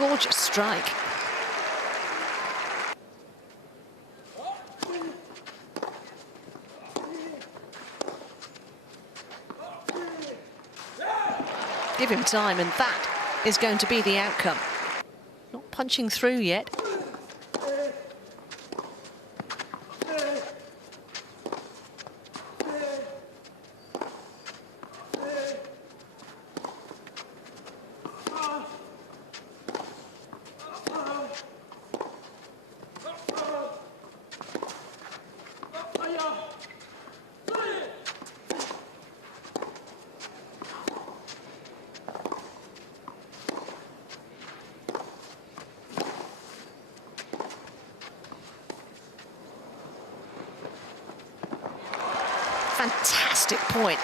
gorgeous strike. Give him time, and that is going to be the outcome. Not punching through yet. Fantastic point.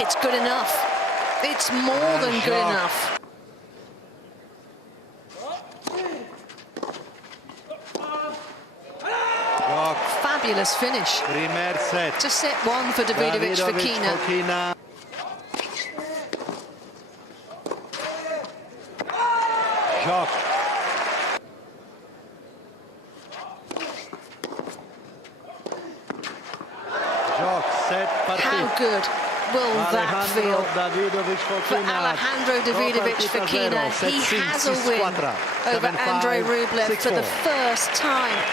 It's good enough. It's more than good enough. Fabulous finish. To set one for Davidovich for Kina. How good will that feel for Alejandro Davidovich for Kina? He has a win over Andrei Rublev for the first time.